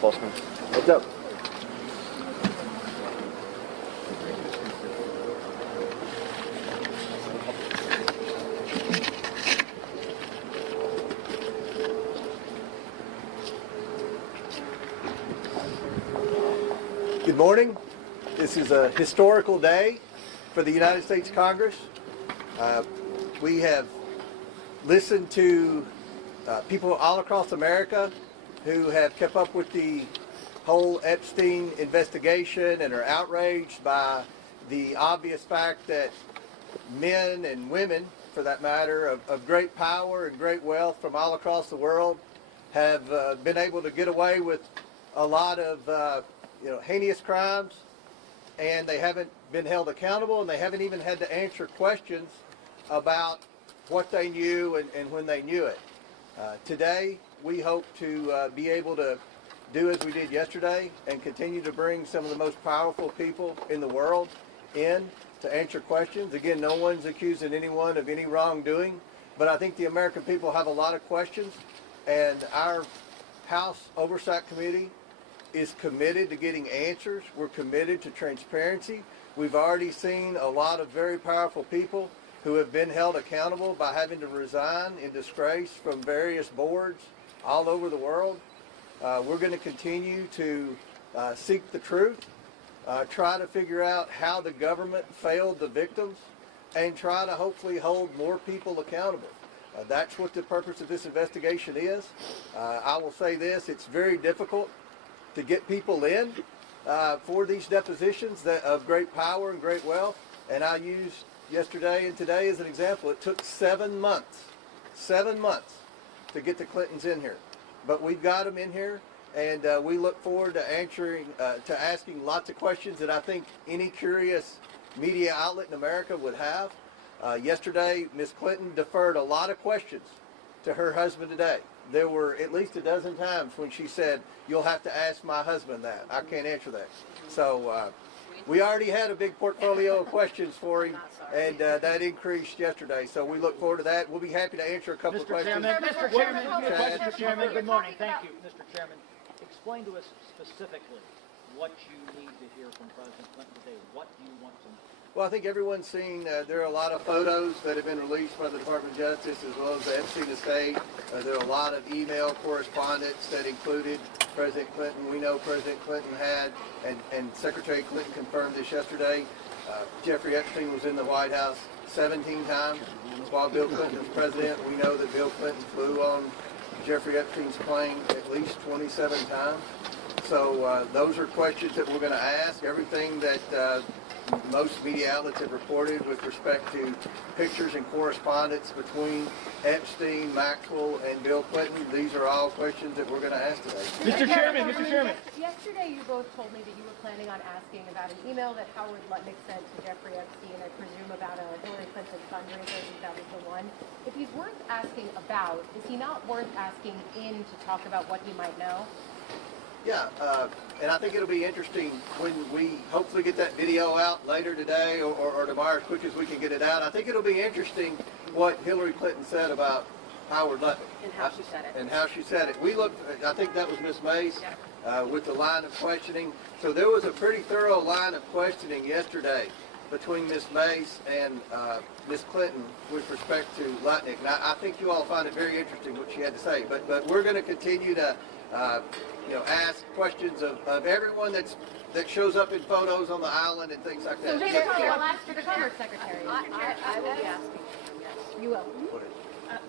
Postman. What's up? Good morning. This is a historical day for the United States Congress. We have listened to people all across America who have kept up with the whole Epstein investigation and are outraged by the obvious fact that men and women, for that matter, of great power and great wealth from all across the world have been able to get away with a lot of heinous crimes, and they haven't been held accountable, and they haven't even had to answer questions about what they knew and when they knew it. Today, we hope to be able to do as we did yesterday and continue to bring some of the most powerful people in the world in to answer questions. Again, no one's accusing anyone of any wrongdoing, but I think the American people have a lot of questions, and our House Oversight Committee is committed to getting answers. We're committed to transparency. We've already seen a lot of very powerful people who have been held accountable by having to resign in disgrace from various boards all over the world. We're going to continue to seek the truth, try to figure out how the government failed the victims, and try to hopefully hold more people accountable. That's what the purpose of this investigation is. I will say this, it's very difficult to get people in for these depositions of great power and great wealth. And I used yesterday and today as an example. It took 7 months to get the Clintons in here. But we've got them in here, and we look forward to asking lots of questions that I think any curious media outlet in America would have. Yesterday, Ms. Clinton deferred a lot of questions to her husband today. There were at least a dozen times when she said, "You'll have to ask my husband that. I can't answer that." So we already had a big portfolio of questions for him, and that increased yesterday. So we look forward to that. We'll be happy to answer a couple of questions. Mr. Chairman, good morning. Thank you, Mr. Chairman. Explain to us specifically what you need to hear from President Clinton today. What do you want to know? Well, I think everyone's seen there are a lot of photos that have been released by the Department of Justice as well as the Epstein estate. There are a lot of email correspondence that included President Clinton. We know President Clinton had, and Secretary Clinton confirmed this yesterday, Jeffrey Epstein was in the White House 17 times while Bill Clinton was president. We know that Bill Clinton flew on Jeffrey Epstein's plane at least 27 times. So those are questions that we're going to ask. Everything that most media outlets have reported with respect to pictures and correspondence between Epstein, Maxwell, and Bill Clinton. These are all questions that we're going to ask today. Mr. Chairman. Yesterday you both told me that you were planning on asking about an email that Howard Lutnick sent to Jeffrey Epstein, I presume about a Hillary Clinton fundraiser. I think that was the one. If he's worth asking about, is he not worth asking in to talk about what he might know? Yeah, and I think it'll be interesting when we hopefully get that video out later today or tomorrow as quick as we can get it out. I think it'll be interesting what Hillary Clinton said about Howard Lutnick. And how she said it. And how she said it. We looked, I think that was Ms. Mace, with the line of questioning. So there was a pretty thorough line of questioning yesterday between Ms. Mace and Ms. Clinton with respect to Lutnick. And I think you all find it very interesting what she had to say. But we're going to continue to ask questions of everyone that shows up in photos on the island and things like that. So I'll ask the Commerce Secretary. I will be asking him, yes. You will.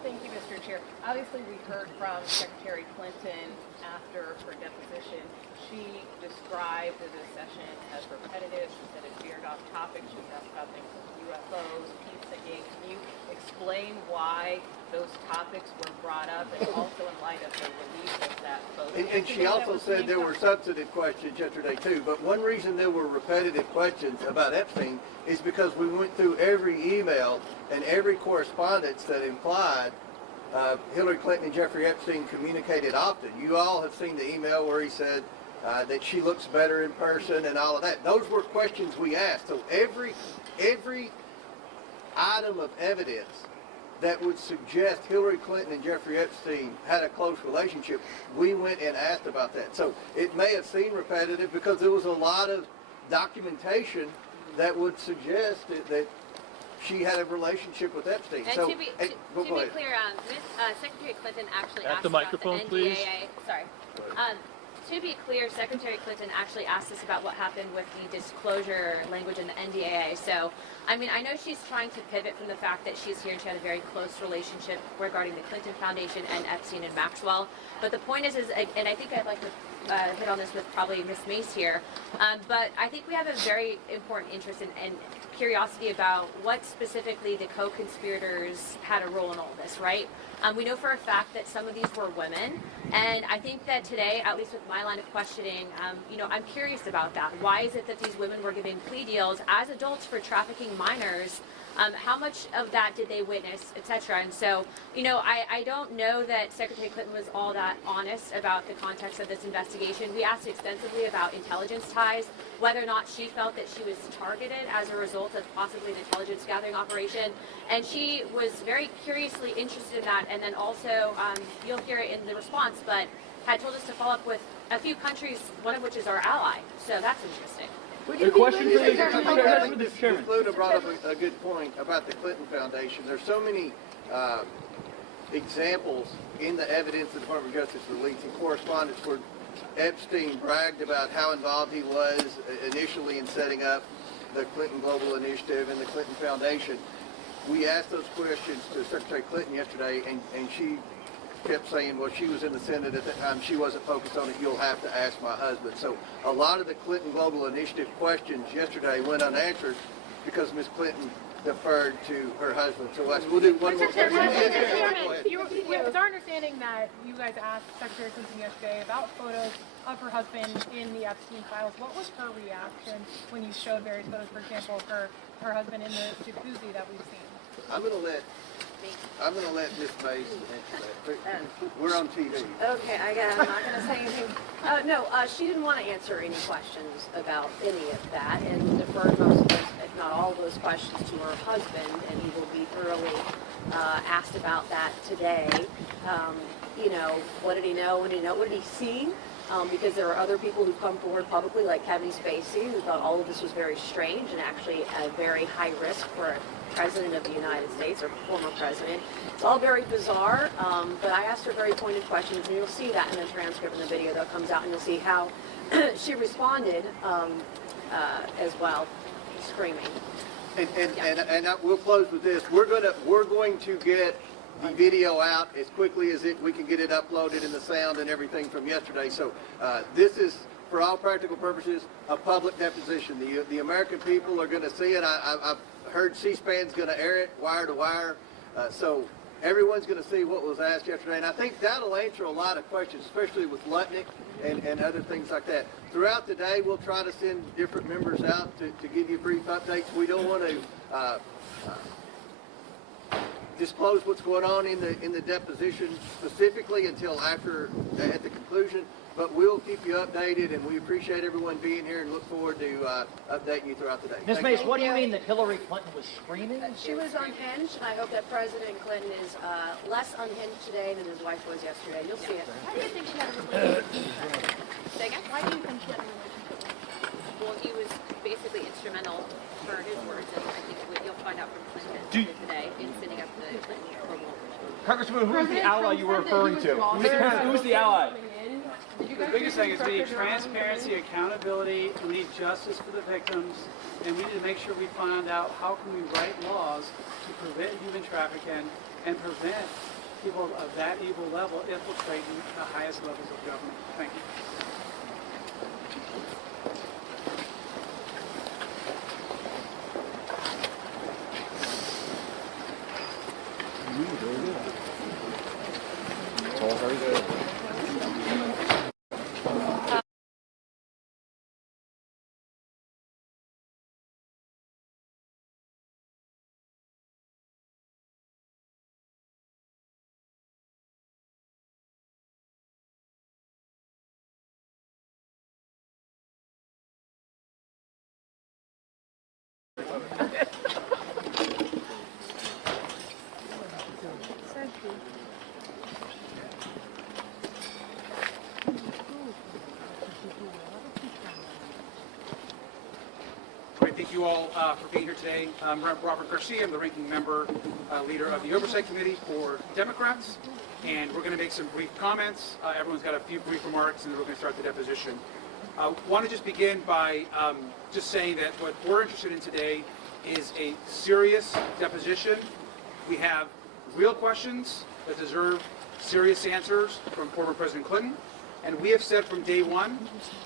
Thank you, Mr. Chair. Obviously, we heard from Secretary Clinton after her deposition. She described the session as repetitive. She said it veered off topic. She was asked about things like UFOs, Pizzagate. Can you explain why those topics were brought up, and also in light of the release of that photo? And she also said there were substantive questions yesterday too, but one reason there were repetitive questions about Epstein is because we went through every email and every correspondence that implied Hillary Clinton and Jeffrey Epstein communicated often. You all have seen the email where he said that she looks better in person and all of that. Those were questions we asked. So every item of evidence that would suggest Hillary Clinton and Jeffrey Epstein had a close relationship, we went and asked about that. So it may have seemed repetitive because there was a lot of documentation that would suggest that she had a relationship with Epstein. And so, to be clear, Secretary Clinton actually asked the microphone, about the NDAA. please. Sorry. To be clear, Secretary Clinton actually asked us about what happened with the disclosure language in the NDAA. So, I mean, I know she's trying to pivot from the fact that she's here and she had a very close relationship regarding the Clinton Foundation and Epstein and Maxwell. But the point is, and I think I'd like to hit on this with probably Ms. Mace here, but I think we have a very important interest and curiosity about what specifically the co-conspirators had a role in all this, right? We know for a fact that some of these were women, and I think that today, at least with my line of questioning, you know, I'm curious about that. Why is it that these women were given plea deals as adults for trafficking minors? How much of that did they witness, etc.? And so, you know, I don't know that Secretary Clinton was all that honest about the context of this investigation. We asked extensively about intelligence ties, whether or not she felt that she was targeted as a result of possibly an intelligence gathering operation. And she was very curiously interested in that. And then also, you'll hear it in the response, but had told us to follow up with a few countries, one of which is our ally. So that's interesting. A question for the chairman. Luda brought up a good point about the Clinton Foundation. There's so many examples in the evidence the Department of Justice released in correspondence where Epstein bragged about how involved he was initially in setting up the Clinton Global Initiative and the Clinton Foundation. We asked those questions to Secretary Clinton yesterday, and she kept saying, well, she was in the Senate at the time, she wasn't focused on it, you'll have to ask my husband. So a lot of the Clinton Global Initiative questions yesterday went unanswered because Ms. Clinton deferred to her husband. So we'll do one more question. It's our understanding that you guys asked Secretary Clinton yesterday about photos of her husband in the Epstein files. What was her reaction when you showed various photos, for example, of her husband in the jacuzzi that we've seen? I'm going to let Ms. Mace answer that. We're on TV. Okay, I'm not going to say anything. No, she didn't want to answer any questions about any of that and deferred most of those, if not all of those questions to her husband, and he will be thoroughly asked about that today. You know, what did he know? What did he see? Because there are other people who've come forward publicly, like Kevin Spacey, who thought all of this was very strange and actually a very high risk for a president of the United States or former president. It's all very bizarre, but I asked her very pointed questions, and you'll see that in the transcript in the video that comes out, and you'll see how she responded as well, screaming. And we'll close with this. We're going to get the video out as quickly as we can get it uploaded and the sound and everything from yesterday. So this is, for all practical purposes, a public deposition. The American people are going to see it. I've heard C-SPAN's going to air it wire to wire. So everyone's going to see what was asked yesterday. And I think that'll answer a lot of questions, especially with Lutnick and other things like that. Throughout the day, we'll try to send different members out to give you brief updates. We don't want to disclose what's going on in the deposition specifically until at the conclusion, but we'll keep you updated, and we appreciate everyone being here and look forward to updating you throughout the day. Ms. Mace, what do you mean that Hillary Clinton was screaming? She was unhinged, and I hope that President Clinton is less unhinged today than his wife was yesterday. You'll see it. Why do you think she had a relationship? Say again? Why do you think she had a relationship with him? Well, he was basically instrumental, for his words, and I think you'll find out from Clinton today in setting up the Clinton Global Initiative. Congressman, who's the ally you were referring to? Who's the ally? The biggest thing is we need transparency, accountability, we need justice for the victims, and we need to make sure we find out how can we write laws to prevent human trafficking and prevent people of that evil level infiltrating the highest levels of government. Thank you. It's all very good. thank you all for being here today. I'm Robert Garcia. I'm the ranking member, leader of the Oversight Committee for Democrats. And we're going to make some brief comments. Everyone's got a few brief remarks, and then we're going to start the deposition. I want to just begin by just saying that what we're interested in today is a serious deposition. We have real questions that deserve serious answers from former President Clinton. And we have said from day one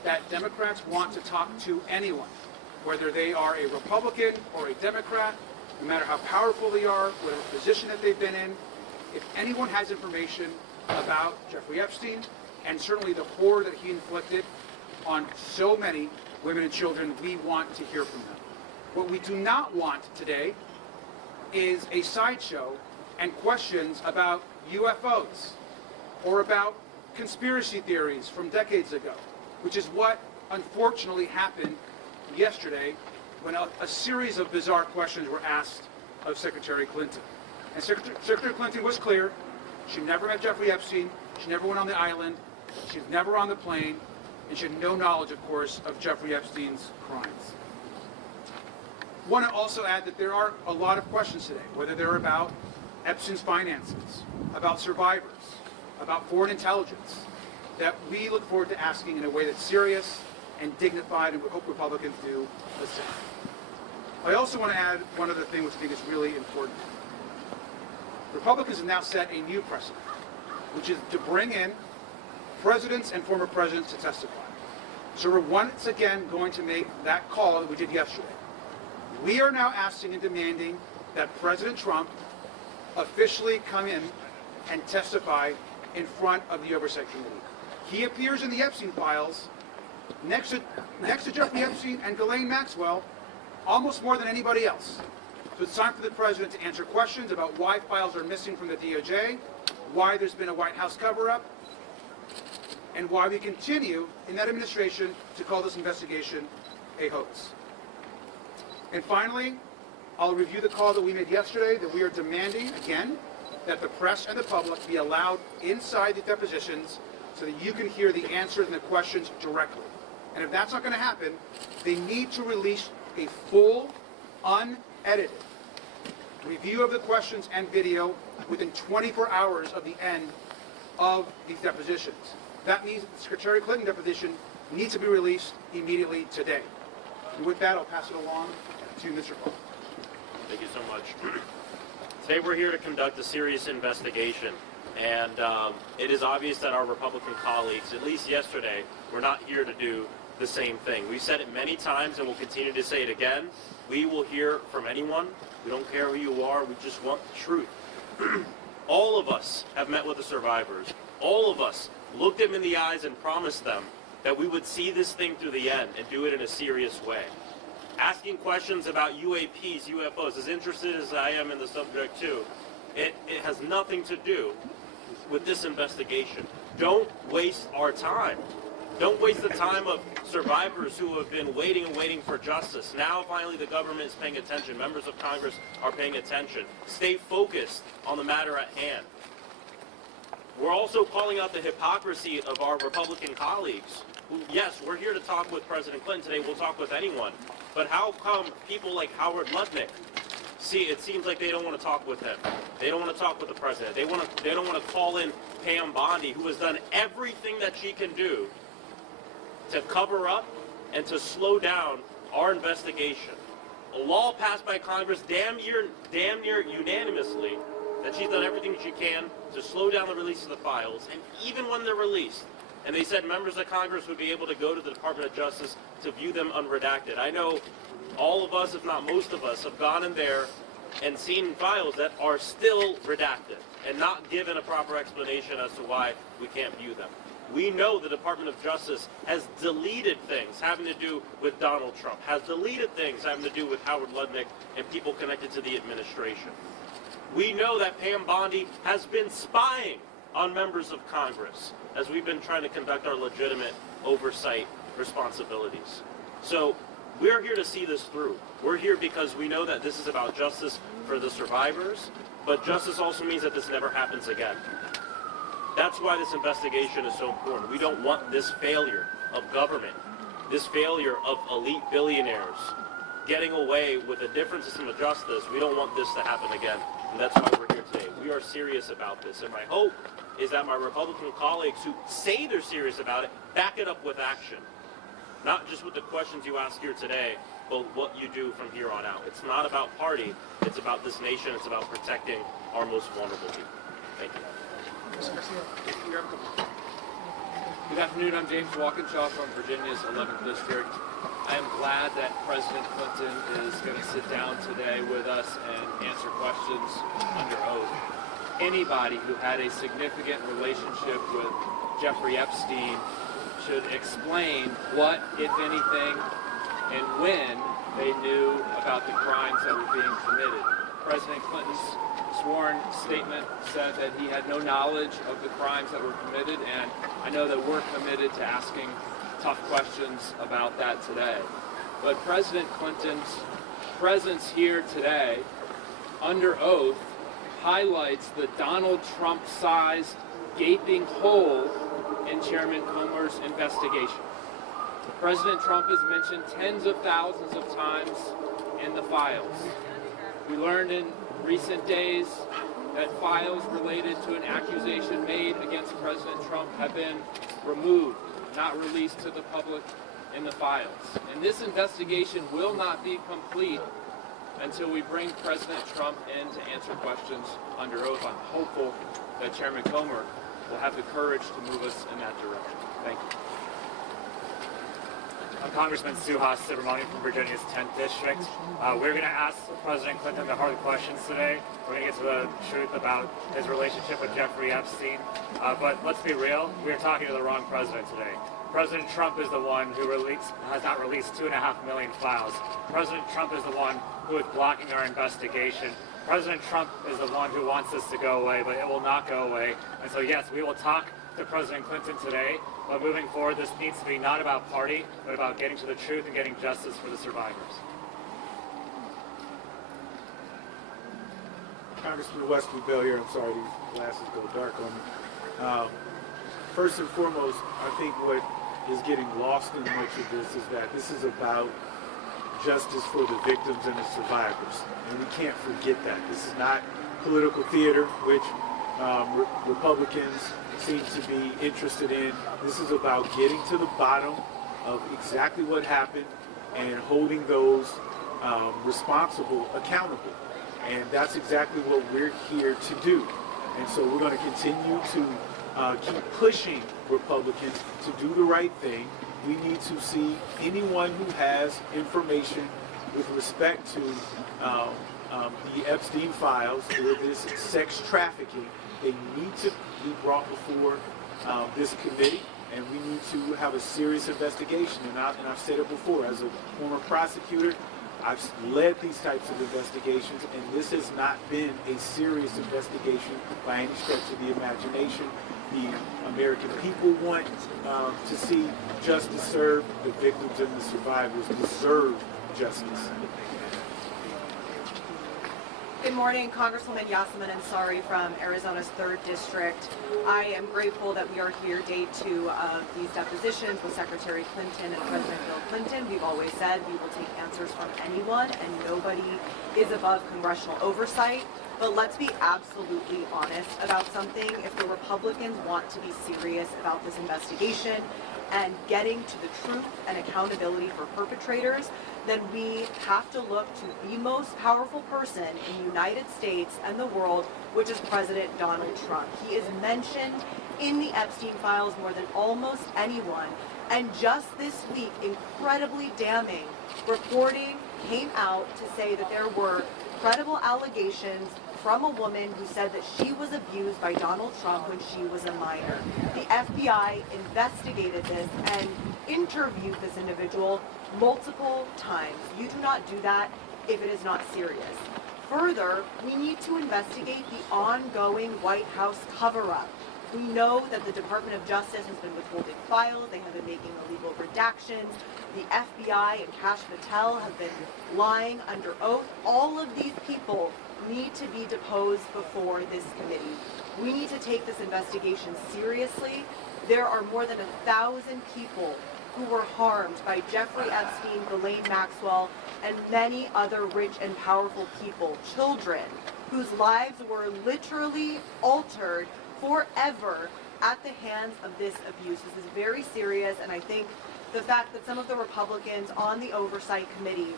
that Democrats want to talk to anyone, whether they are a Republican or a Democrat, no matter how powerful they are, whatever position that they've been in. If anyone has information about Jeffrey Epstein, and certainly the horror that he inflicted on so many women and children, we want to hear from them. What we do not want today is a sideshow and questions about UFOs or about conspiracy theories from decades ago, which is what unfortunately happened yesterday when a series of bizarre questions were asked of Secretary Clinton. And Secretary Clinton was clear. She never met Jeffrey Epstein. She never went on the island. She was never on the plane. And she had no knowledge, of course, of Jeffrey Epstein's crimes. I want to also add that there are a lot of questions today, whether they're about Epstein's finances, about survivors, about foreign intelligence, that we look forward to asking in a way that's serious and dignified, and we hope Republicans do the same. I also want to add one other thing which I think is really important. Republicans have now set a new precedent, which is to bring in presidents and former presidents to testify. So we're once again going to make that call that we did yesterday. We are now asking and demanding that President Trump officially come in and testify in front of the Oversight Committee. He appears in the Epstein files next to Jeffrey Epstein and Ghislaine Maxwell almost more than anybody else. So it's time for the President to answer questions about why files are missing from the DOJ, why there's been a White House cover-up, and why we continue in that administration to call this investigation a hoax. And finally, I'll review the call that we made yesterday that we are demanding, again, that the press and the public be allowed inside the depositions so that you can hear the answers and the questions directly. And if that's not going to happen, they need to release a full, unedited review of the questions and video within 24 hours of the end of these depositions. That means that the Secretary Clinton deposition needs to be released immediately today. And with that, I'll pass it along to Mr. Paul. Thank you so much. Today we're here to conduct a serious investigation, and it is obvious that our Republican colleagues, at least yesterday, were not here to do the same thing. We've said it many times and we'll continue to say it again. We will hear from anyone. We don't care who you are. We just want the truth. All of us have met with the survivors. All of us looked them in the eyes and promised them that we would see this thing through the end and do it in a serious way. Asking questions about UAPs, UFOs, as interested as I am in the subject too, it has nothing to do with this investigation. Don't waste our time. Don't waste the time of survivors who have been waiting and waiting for justice. Now finally the government is paying attention. Members of Congress are paying attention. Stay focused on the matter at hand. We're also calling out the hypocrisy of our Republican colleagues. Who, yes, we're here to talk with President Clinton today. We'll talk with anyone. But how come people like Howard Lutnick, see, it seems like they don't want to talk with him. They don't want to talk with the president. They don't want to call in Pam Bondi, who has done everything that she can do to cover up and to slow down our investigation. A law passed by Congress damn near unanimously that she's done everything she can to slow down the release of the files, and even when they're released, and they said members of Congress would be able to go to the Department of Justice to view them unredacted. I know all of us, if not most of us, have gone in there and seen files that are still redacted and not given a proper explanation as to why we can't view them. We know the Department of Justice has deleted things having to do with Donald Trump, has deleted things having to do with Howard Lutnick and people connected to the administration. We know that Pam Bondi has been spying on members of Congress as we've been trying to conduct our legitimate oversight responsibilities. So we're here to see this through. We're here because we know that this is about justice for the survivors, but justice also means that this never happens again. That's why this investigation is so important. We don't want this failure of government, this failure of elite billionaires getting away with a different system of justice. We don't want this to happen again, and that's why we're here today. We are serious about this, and my hope is that my Republican colleagues who say they're serious about it, back it up with action. Not just with the questions you ask here today, but what you do from here on out. It's not about party, it's about this nation, it's about protecting our most vulnerable people. Thank you. Good afternoon, I'm James Walkinshaw from Virginia's 11th District. I am glad that President Clinton is going to sit down today with us and answer questions under oath. Anybody who had a significant relationship with Jeffrey Epstein should explain what, if anything, and when they knew about the crimes that were being committed. President Clinton's sworn statement said that he had no knowledge of the crimes that were committed, and I know that we're committed to asking tough questions about that today. But President Clinton's presence here today, under oath, highlights the Donald Trump-sized gaping hole in Chairman Comer's investigation. President Trump is mentioned tens of thousands of times in the files. We learned in recent days that files related to an accusation made against President Trump have been removed, not released to the public in the files. And this investigation will not be complete until we bring President Trump in to answer questions under oath. I'm hopeful that Chairman Comer will have the courage to move us in that direction. Thank you. I'm Congressman Suhas Subramanian from Virginia's 10th District. We're going to ask President Clinton the hard questions today. We're going to get to the truth about his relationship with Jeffrey Epstein. But let's be real, we're talking to the wrong president today. President Trump is the one who has not released 2.5 million files. President Trump is the one who is blocking our investigation. President Trump is the one who wants this to go away, but it will not go away. And so yes, we will talk to President Clinton today, but moving forward, this needs to be not about party, but about getting to the truth and getting justice for the survivors. Congressman Wesley Bell here. I'm sorry, these glasses go dark on me. First and foremost, I think what is getting lost in much of this is that this is about justice for the victims and the survivors. And we can't forget that. This is not political theater, which Republicans seem to be interested in. This is about getting to the bottom of exactly what happened and holding those responsible accountable. And that's exactly what we're here to do. And so we're going to continue to keep pushing Republicans to do the right thing. We need to see anyone who has information with respect to the Epstein files or this sex trafficking. They need to be brought before this committee, and we need to have a serious investigation. And I've said it before, as a former prosecutor, I've led these types of investigations, and this has not been a serious investigation by any stretch of the imagination. The American people want to see justice served. The victims and the survivors deserve justice. Good morning, Congresswoman Yasmin Ansari from Arizona's 3rd District. I am grateful that we are here day 2 of these depositions with Secretary Clinton and President Bill Clinton. We've always said we will take answers from anyone and nobody is above congressional oversight. But let's be absolutely honest about something. If the Republicans want to be serious about this investigation and getting to the truth and accountability for perpetrators, then we have to look to the most powerful person in the United States and the world, which is President Donald Trump. He is mentioned in the Epstein files more than almost anyone. And just this week, incredibly damning reporting came out to say that there were credible allegations from a woman who said that she was abused by Donald Trump when she was a minor. The FBI investigated this and interviewed this individual multiple times. You do not do that if it is not serious. Further, we need to investigate the ongoing White House cover-up. We know that the Department of Justice has been withholding files, they have been making illegal redactions, the FBI and Kash Patel have been lying under oath. All of these people need to be deposed before this committee. We need to take this investigation seriously. There are more than 1,000 people who were harmed by Jeffrey Epstein, Ghislaine Maxwell, and many other rich and powerful people, children, whose lives were literally altered forever at the hands of this abuse. This is very serious, and I think the fact that some of the Republicans on the Oversight Committee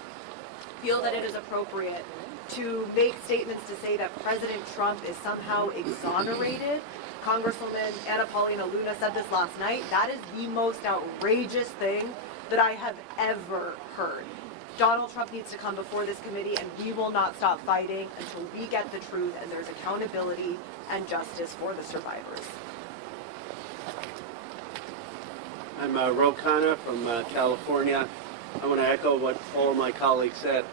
feel that it is appropriate to make statements to say that President Trump is somehow exonerated. Congresswoman Anna Paulina Luna said this last night. That is the most outrageous thing that I have ever heard. Donald Trump needs to come before this committee, and we will not stop fighting until we get the truth and there's accountability and justice for the survivors. I'm Ro Khanna from California. I want to echo what all of my colleagues said.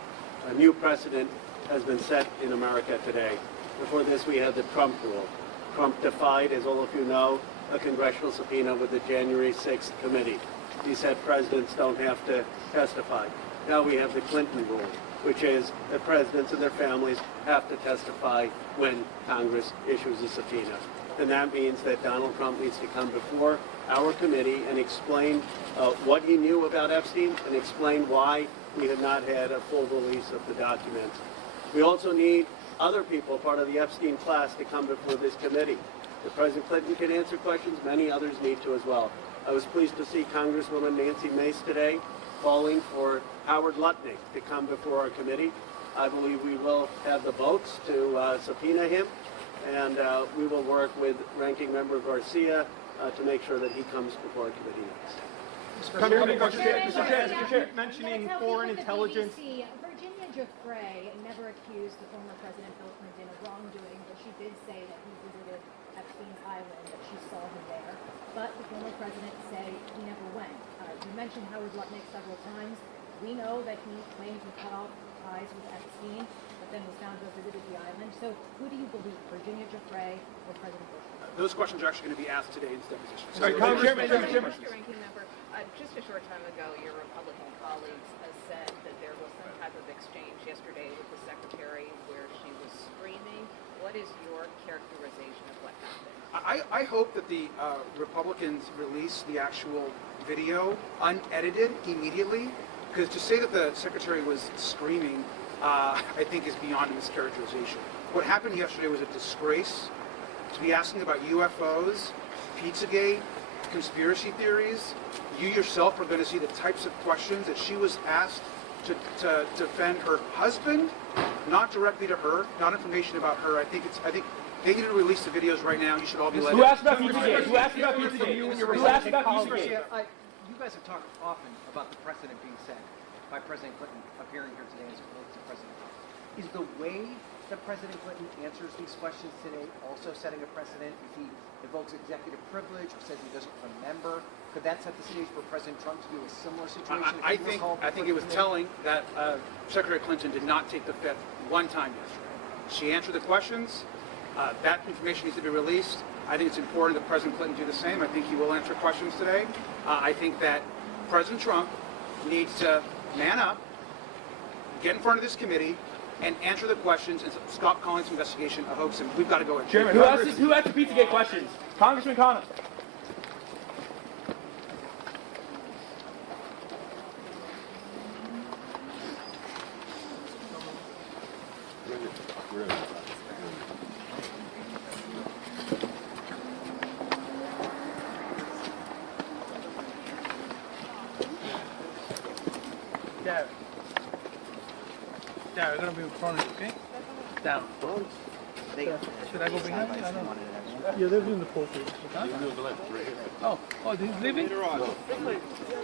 A new precedent has been set in America today. Before this, we had the Trump rule. Trump defied, as all of you know, a congressional subpoena with the January 6th committee. He said presidents don't have to testify. Now we have the Clinton rule, which is that presidents and their families have to testify when Congress issues a subpoena. And that means that Donald Trump needs to come before our committee and explain what he knew about Epstein and explain why we have not had a full release of the documents. We also need other people, part of the Epstein class, to come before this committee. If President Clinton can answer questions, many others need to as well. I was pleased to see Congresswoman Nancy Mace today calling for Howard Lutnick to come before our committee. I believe we will have the votes to subpoena him, and we will work with Ranking Member Garcia to make sure that he comes before our committee next. Mr. Chair, mentioning foreign intelligence. Virginia Giuffre never accused the former President Bill Clinton of wrongdoing, but she did say that he visited Epstein's Island, that she saw him there. But the former president said he never went. You mentioned Howard Lutnick several times. We know that he claimed he cut off ties with Epstein, but then was found to have visited the island. So who do you believe, Virginia Giuffre or President Bush? Those questions are actually going to be asked today in this deposition. Sorry, Mr. Ranking Member, just a short time ago, your Republican colleagues said that there was some type of exchange yesterday with the Secretary where she was screaming. What is your characterization of what happened? I hope that the Republicans release the actual video unedited immediately, because to say that the Secretary was screaming, I think is beyond a mischaracterization. What happened yesterday was a disgrace. To be asking about UFOs, Pizzagate, conspiracy theories, you yourself are going to see the types of questions that she was asked to defend her husband, not directly to her, not information about her. I think they need to release the videos right now. You should all be let. Who asked about Pizzagate? Who asked about Pizzagate? Who asked about Pizzagate? You guys have talked often about the precedent being set by President Clinton appearing here today as it relates to President Trump. Is the way that President Clinton answers these questions today also setting a precedent? If he invokes executive privilege or says he doesn't remember, could that set the stage for President Trump to do a similar situation? I think it was telling that Secretary Clinton did not take the fifth one time yesterday. She answered the questions. That information needs to be released. I think it's important that President Clinton do the same. I think he will answer questions today. I think that President Trump needs to man up, get in front of this committee, and answer the questions and stop calling this investigation a hoax. And we've got to go in. Chairman, who asked the Pizzagate questions? Congressman Khanna. Yeah, we're gonna be in front of you, okay? Down. Should I go behind you? I don't know. Yeah, they're doing the portrait. Huh? Oh, he's leaving?